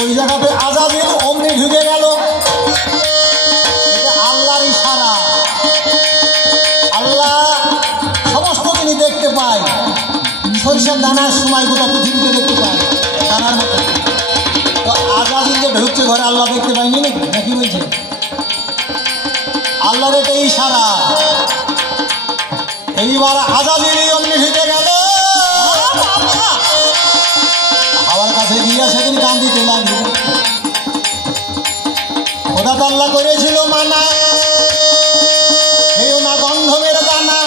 ওই জায়গাতে আজাদিল অমনি ঢুকে গেল। এটা আল্লাহর ইশারা। আল্লাহ সমস্ত জিনিস দেখতে পায়। সরিষার দানার সময় গোটা পৃথিবীতে দেখতে পায় দানার মতো। তো আজাদিল যে ঢুকছে ঘরে আল্লাহ দেখতে পায়নি নাকি, নাকি বলছে? আল্লাহর এটা ইশারা। এইবার আজাদিল অমনি ঢুকে গেল। হাওয়ার কাছে গিয়া সেদিন কান্দিতে লাগলো। খোদা তাল্লা করেছিল মানা, খেয়েও না গন্ধমের দানা,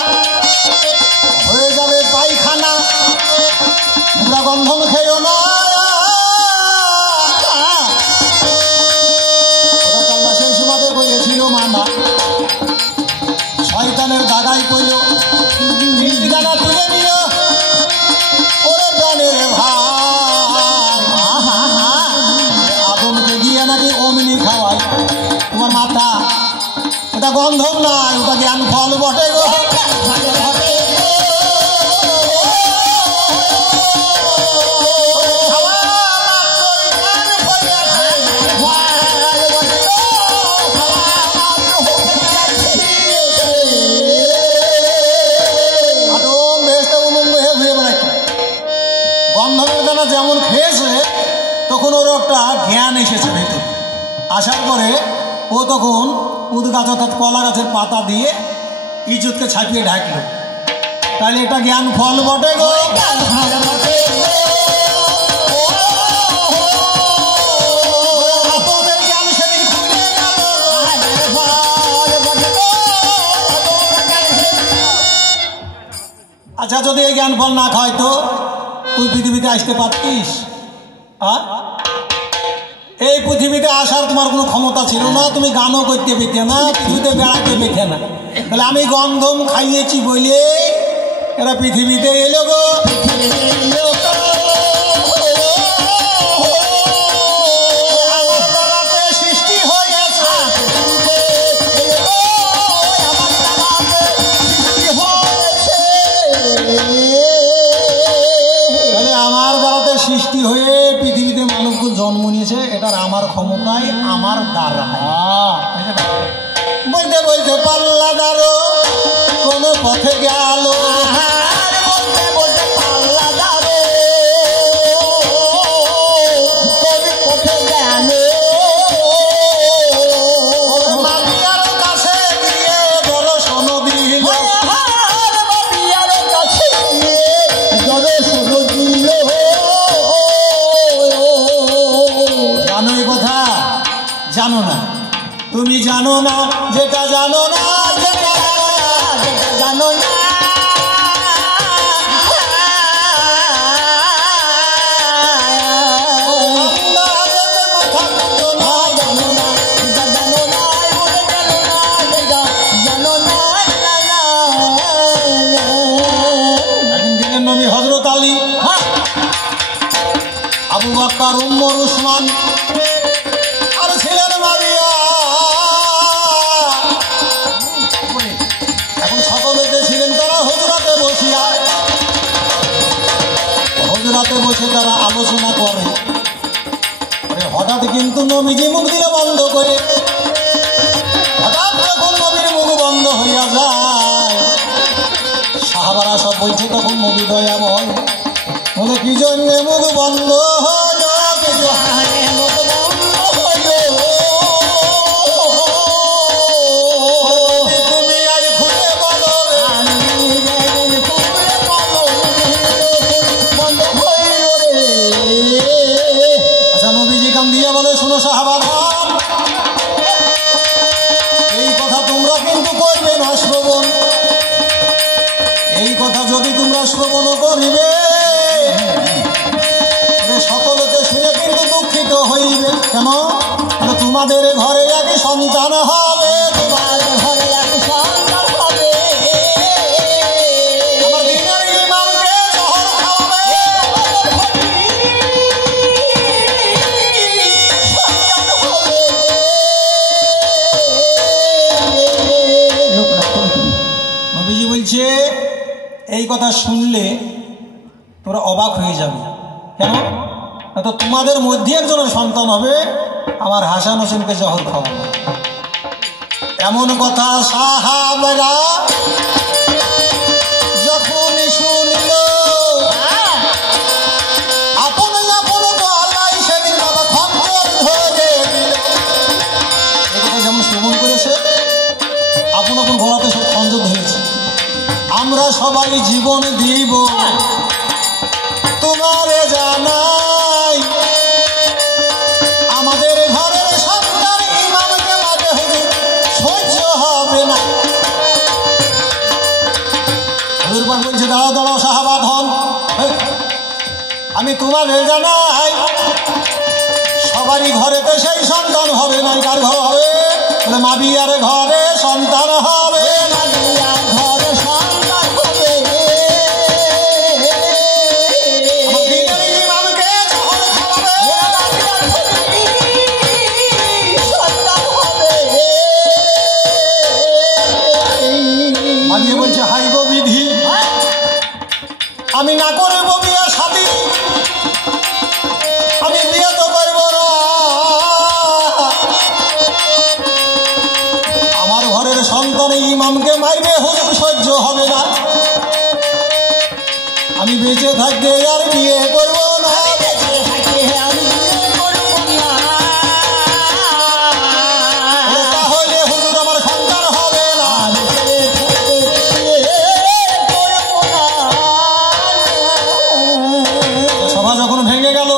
হয়ে যাবে পায়খানা, তোমরা গন্ধম খেয়েও না। খোদা তাল্লা সেই সুবাদে করেছিল মানা। শয়তানের দাগাই কইল তিনটি দানা তুলে নিও ওরে প্রাণের ভাই। আদমকে গিয়ে নাকি অমনি খাওয়াই। তোমার মাথা ওটা গন্ধম নাই, ওটা জ্ঞান ফল বটে গো। গন্ধমের দানা যেমন খেয়েছে তখন ওর একটা জ্ঞান এসেছে ভেতর। আসার পরে ও তখন উদ গাছ অর্থাৎ কলা গাছের পাতা দিয়ে ইজ্জতকে ছাপিয়ে ঢাকলো। তাহলে এটা জ্ঞান ফল বটে গো। আচ্ছা, যদি এই জ্ঞান ফল না খাওয়াই তো তুই পৃথিবীতে আসতে পারতিস? এই পৃথিবীতে আসার তোমার কোনো ক্ষমতা ছিল না, তুমি গানও করতে পেতে না, পৃথিবীতে বেড়াতে পেতে না। তাহলে আমি গন্ধম খাইয়েছি বলে এরা পৃথিবীতে এলো গো। সৃষ্টি হয়ে গেছে। আমার দ্বারাতে সৃষ্টি হয়ে পৃথিবীতে মানবকে জন্ম নিয়েছে, এটার আমার ক্ষমতায় আমার দ্বারা। বলতে বলতে পাল্লা দাঁড়ো কোন পথে গেল, জানো না তুমি জানো না যেটা জানো না, যেটা জানো না। একদিনের নবী হযরত আলী, আবু বকর, উমর, উসমান আর ছিলেন মারিয়া। এখন সকলেতে ছিলেন তারা হুজরাতে বসিয়া। হুজরাতে বসে তারা আলোচনা করে। হঠাৎ কিন্তু নবীজি মুখ দিলে বন্ধ করে। হঠাৎ যখন নবীর মুখ বন্ধ হইয়া যায়, সাহাবারা সব বলছে তখন নবী দয়াময় বলে কি জন্য মুখ বন্ধ হলো, তুমি আজ খুলে বলো। আচ্ছা, নবীজি কান দিয়ে বলে শোনো সাহাবারা, এই কথা তোমরা কিন্তু করবে না শ্রবণ। এই কথা যদি তোমরা শ্রবণ করিবে সকলতে শুনে কিন্তু দুঃখিত হইবে। কেন? তোমাদের ঘরে এক সন্তান হবে, তোমার ঘরে এক সন্তান হবে, আমার দিনের ইমামকে জহর খাওয়াবে। নবীজি বলছে এই কথা শুনলে তোরা অবাক হয়ে যাবে। কেন? না তো তোমাদের মধ্যে একজনের সন্তান হবে, আমার হাসান হোসেনকে জহর খাওয়াবো। এমন কথা সাহাবারা যখন শুনল, আপন আপন গলায় সেদিন বাবা খঞ্জর ধরে দিল। এই কথা যেমন শ্রবণ করেছে, আপন আপন গলাতে সব খঞ্জর ধরেছে। আমরা সবাই জীবন দিব তোমারে জানাই, আমাদের ঘরের সন্তান ইমামকে মাঝে হুজুর সহ্য হবে না। হুজুর পাক বলছে, দাঁড়াও দাঁড়াও সাহাবা ধন, আমি তোমারে জানাই সবারই ঘরেতে সেই সন্তান হবে না। কার ঘর হবে? বলে মাবিয়ার ঘরে সন্তান হবে। বলছে, হাইব বিধি, আমি না করব বিয়ে শাদী, আমি বিয়ে তো করব না। আমার ঘরের সন্তান ইমামকে মারবে, হুজুর সহ্য হবে না। আমি বেঁচে থাকতে আর বিয়ে করব না। তাহলে হুজুর আমার সন্তান হবে না। সভা যখন ভেঙে গেল,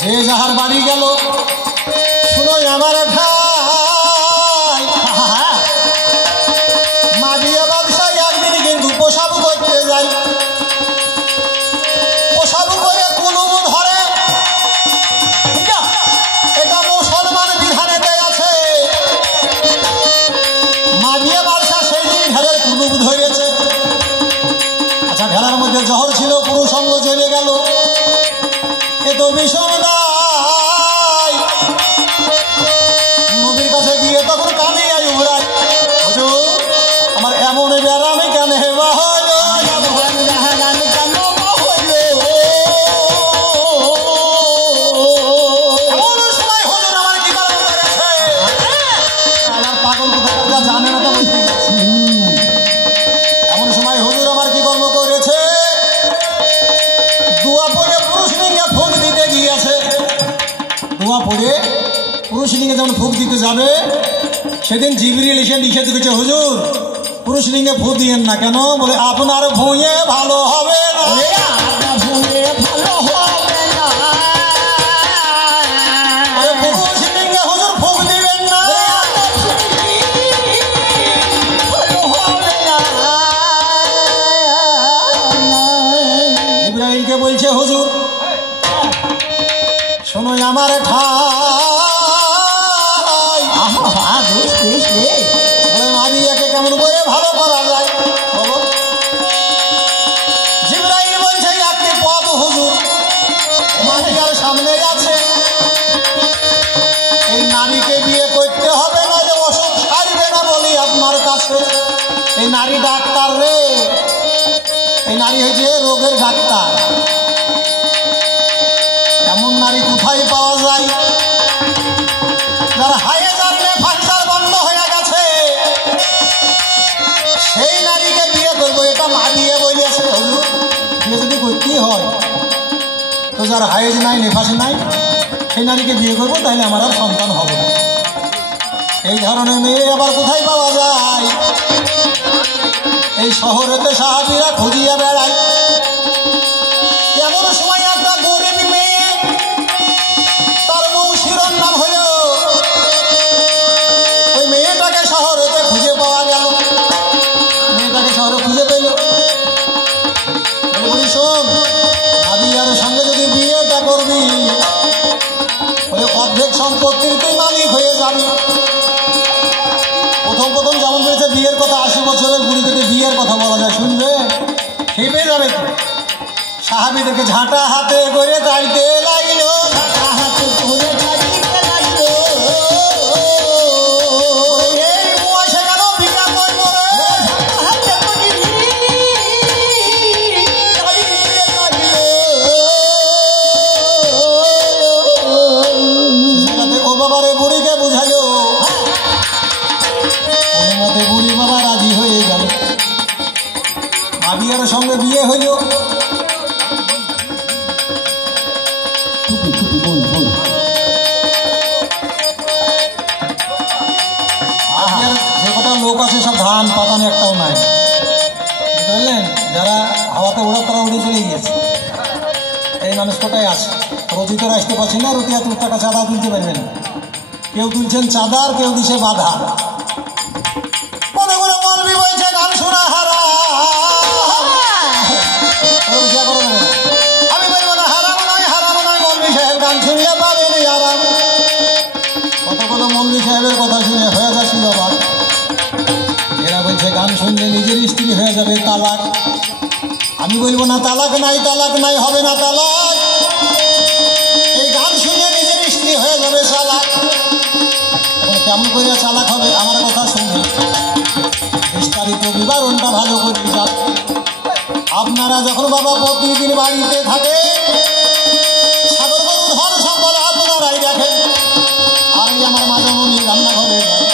যে যাহার বাড়ি গেল, শুনো আমার ঠাই, মাবিয়া ব্যবসায়ী একদিন কিন্তু পোশাক করতে যাই। পোশাক করে কুলুম ধরে, এটা মুসলমান বিধানেতে আছে। মাবিয়া ব্যবসা সেই দিন ঢেলের কুলুম ধরেছে। আচ্ছা, ঢেলার মধ্যে জহর ছিল, পুরুষ অঙ্গ চলে গেল, এ তো বিষম নাই। নবীর কাছে গিয়ে তখন কাঁদি আই উড়াই, হুজুর আমার এমন ব্যারামে কেন হেবা হলো? এমন সময় হুজুর আমার কি কর্ম করেছে? আমার পাগল কোথাকার জানে না তো বলতে গেছি। এমন সময় হুজুর আমার কি কর্ম করেছে? দোয়া পড়ে পুরুষ লিঙ্গে ফুঁক দিতে গিয়েছে। দোয়া পড়ে পুরুষ লিঙ্গে যখন ফুঁক দিতে যাবে, সেদিন জিবরিল এসে লিখে দিয়েছে, হুজুর পুরুষ লিঙ্গে ফুঁক দিয়েন না। কেন? বলে আপনার ভুঁয়ে ভালো হবে না। পুরুষ লিঙ্গে হুজুর ফুঁক দিবেন না। ইব্রাহিমকে বলছে, হুজুর শোনো আমার ঠাই, মারিয়াকে কেমন করে ভালো করা যায় বলো? জিবরাইল বলছে, একটি পথ হুজুর মারিয়ার সামনে আছে, এই নারীকে বিয়ে করতে হবে না, যে অসুখ সারবে না বলি আপনার কাছে। এই নারী ডাক্তার রে, এই নারী হয়েছে রোগের ডাক্তার। এমন নারী কোথায় পাওয়া যায়? যার হাইজার নেফাসার বন্ধ হয়ে গেছে, সেই নারীকে বিয়ে করবো, এটা মারিয়ে বলেছে। হুজুর বিয়ে যদি করতেই হয় তো যার হাইজ নাই, নেফাস নাই, সেই নারীকে বিয়ে করবো, তাহলে আমার আর সন্তান হবে না। এই ধরনের মেয়ে আবার কোথায় পাওয়া যায়? এই শহরেতে সাহাবীরা খুঁজিয়া বেড়ায়। এমন সময় একটা গরিব মেয়ে, তার মৌসিরর নাম হলো, ওই মেয়েটাকে শহরেতে খুঁজে পাওয়া গেল। মেয়েটাকে শহরে খুঁজে পেল, বলি শোন, মারিয়ার সঙ্গে যদি বিয়েটা করবি, বলে অর্ধেক সম্পত্তির তুই মালিক হয়ে যাবি। প্রথম প্রথম যেমন বলেছে বিয়ের কথা, 80 বছরের বুড়ি থেকে বিয়ের কথা বলা যায়, শুনবে খেপে যাবে তো। সাহাবীদেরকে ঝাঁটা হাতে করে যাইতে লাগলো, এই বয়সে কেন বিয়া করবো রে? মাবিয়ার সঙ্গে বিয়ে হইল। যে কটা লোক আছে সব ধান পাতানো একটাও নাই, বুঝলেন? যারা হাওয়াতে ওড়া তারা উড়ে চলে গিয়েছে। এই মানুষ কটাই আছে, রোজি তো আসতে পারছি না, রুটি এত টাকা চাঁদা তুলতে পারবেন না। কেউ তুলছেন চাঁদা আর কেউ দিচ্ছে বাধা। কতগুলো মলবি বলছে গান শোনা হারাম, আমি বলবো না হারাম নয় মলবি সাহেব গান শুনলে পাবেন আরাম। কতগুলো মলবি সাহেবের কথা শুনে হয়ে যাচ্ছি বাবা। এরা বলছে গান শুনলে নিজের স্ত্রী হয়ে যাবে তালাক। আমি বলবো না তালাক নাই হবে না তালাক। এই গান শুনে নিজের স্ত্রী হয়ে যাবে চালাক। এখন কেমন করে চালাক হবে আমার কথা শুনে বিস্তারিত বিবরণটা ভালো করে যান। আপনারা যখন বাবা প্রতিদিন বাড়িতে থাকে, ছাগল গরু ধন সম্পদ আপনারাই দেখেন। আর আমার মাজননী রান্নাঘরে যায়,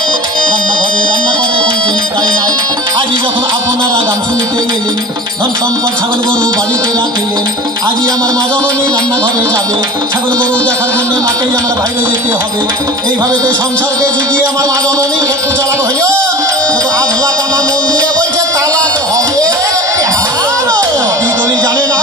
রান্নাঘরে রান্না করে কোন চিন্তাই নাই। আজই যখন আপনারা গান শুনতে গেলেন, ধন সম্পদ ছাগল গরু বাড়িতে রাখিলেন। আজই আমার মাজননী রান্নাঘরে যাবে, ছাগল গরু দেখার জন্য মাকেই আমার বাইরে যেতে হবে। এইভাবে তো সংসারকে যুগিয়ে আমার মাজননী একটু চালাক হইল। যত আধলা কানা মন্দিরে বলছে তালাক হবে, দলিল জানে না।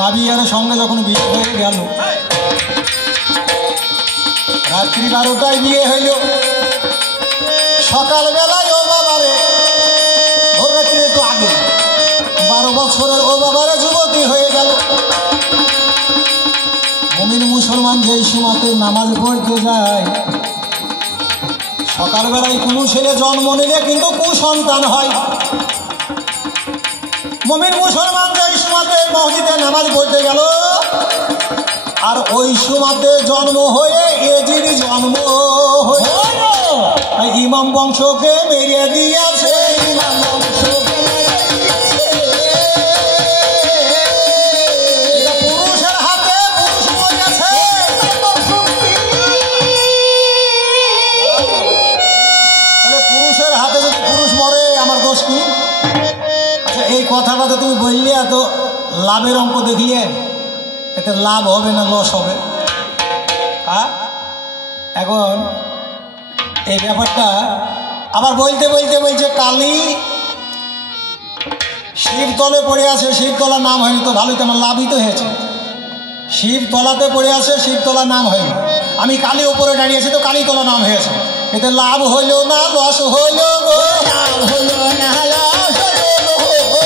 মাবিয়ার সঙ্গে যখন বিয়ে হয়ে গেল, রাত্রি 12টায় বিয়ে হইল। সকালবেলায় ও বাবারে, ভোর রাত্রি একটু আগে 12 বছরের ও বাবারে যুবতী হয়ে গেল। মুমিন মুসলমান যেই সময়তে নামাজ পড়তে যায়, সকালবেলায় কোনো ছেলে জন্ম নিলে কিন্তু কুসন্তান হয়। মুমিন মুসলমান যেই সময়তে মসজিদে নামাজ পড়তে গেল, আর ওই সময়তে জন্ম হয়ে এজির জন্ম হয়ে ইমাম বংশকে মেরে দিয়েছে। ইমাম বংশকে পুরুষের হাতে পুরুষ মরেছে। তাহলে পুরুষের হাতে যদি পুরুষ মরে আমার দোষ কি? আচ্ছা, এই কথাটা তো তুমি বললে এত লাভের অঙ্ক দেখিয়ে, এতে লাভ হবে না লস হবে? হ্যাঁ, এখন এই ব্যাপারটা আবার বলতে বলছে কালী শিবতলে পড়ে আছে, শিবতলার নাম হয়নি তো ভালোই, তো আমার লাভই তো হয়েছে। শিবতলাতে পড়ে আছে, শিবতলার নাম হয়নি। আমি কালী উপরে দাঁড়িয়েছি তো কালীতলা নাম হয়েছে। এতে লাভ হইল না লস হইল গো, লাভ হইল না লস হইল গো।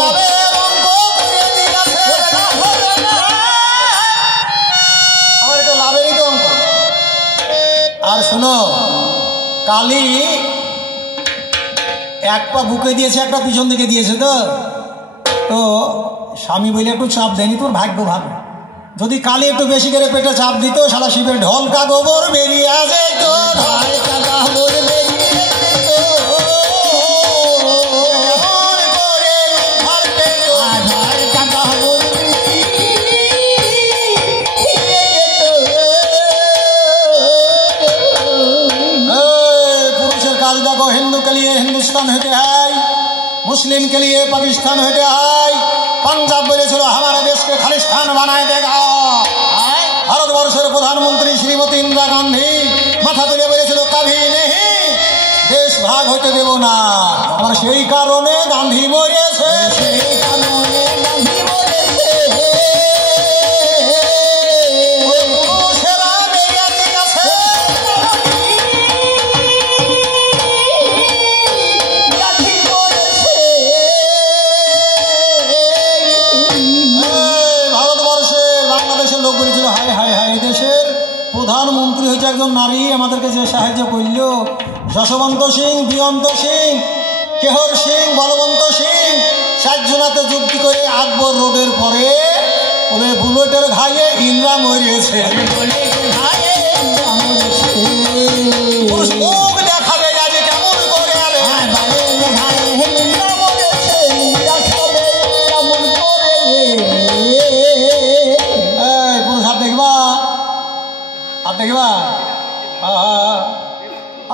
লাভের অঙ্ক করে দিয়েছে, আমার এটা লাভেরই তো অঙ্ক। আর শোনো, কালী এক পা বুকে দিয়েছে, একটা পিছন দিকে দিয়েছে। তো স্বামী বলে একটু চাপ দেয়নি, তোর ভাগ্য ভালো। যদি কালী একটু বেশি করে পেটে চাপ দিত, শালা শিবের ঢলকা গোবর বেরিয়ে আসে তো। हिंदू के लिए हिंदुस्तान होते हैं, मुस्लिम के लिए पाकिस्तान होते हैं। पंजाब बोले चलो हमारे देश के खालिस्तान बनाए देगा। भारतवर्षের প্রধানমন্ত্রী শ্রীমতী ইন্দিরা গান্ধী মাথা তুলে বলেছিল কবি নেই, দেশ ভাগ হইতে দেব না। আমার সেই কারণে গান্ধী মরেছে, সেই কারণে গান্ধী মরেছে। প্রধানমন্ত্রী হয়েছে একজন নারী, আমাদেরকে যে সাহায্য করল, যশবন্ত সিং, বিয়ন্ত সিং, কেহর সিং, বলবন্ত সিং, 4 জনাতে যুক্তি করে আকবর রোডের পরে ওদের বুলেটের ঘায়ে ইন্দ্রা মরিয়েছে। দেখাবে আজ কেমন করে দেখবা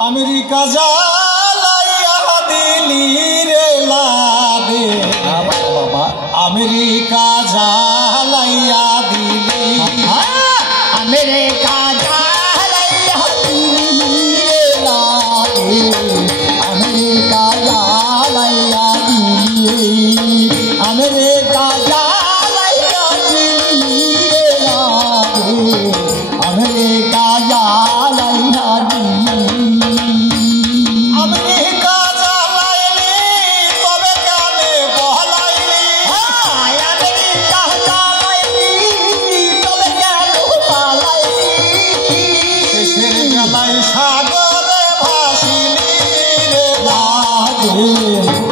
আমেরিকা জ্বালাইয়া দিলি রে লাদে বাবা আমেরিকা জ্বালাইয়া দিলি আমেরিকা জ্বালাইয়া দিলি রে লাদে আমেরিকা জ্বালাইয়া দিলি আমেরিকা জ্বালাইয়া দিলি রে লাদে আমেরিকা জ্বালাইয়া দিলি আমেরিকা জ্বালাইলি তবে কানে বহলাইলি আমেরিকা জ্বালাইলি তবে কেন পালাইলি শেষের বেলায় সাগরে ভাসিলি রে লাদে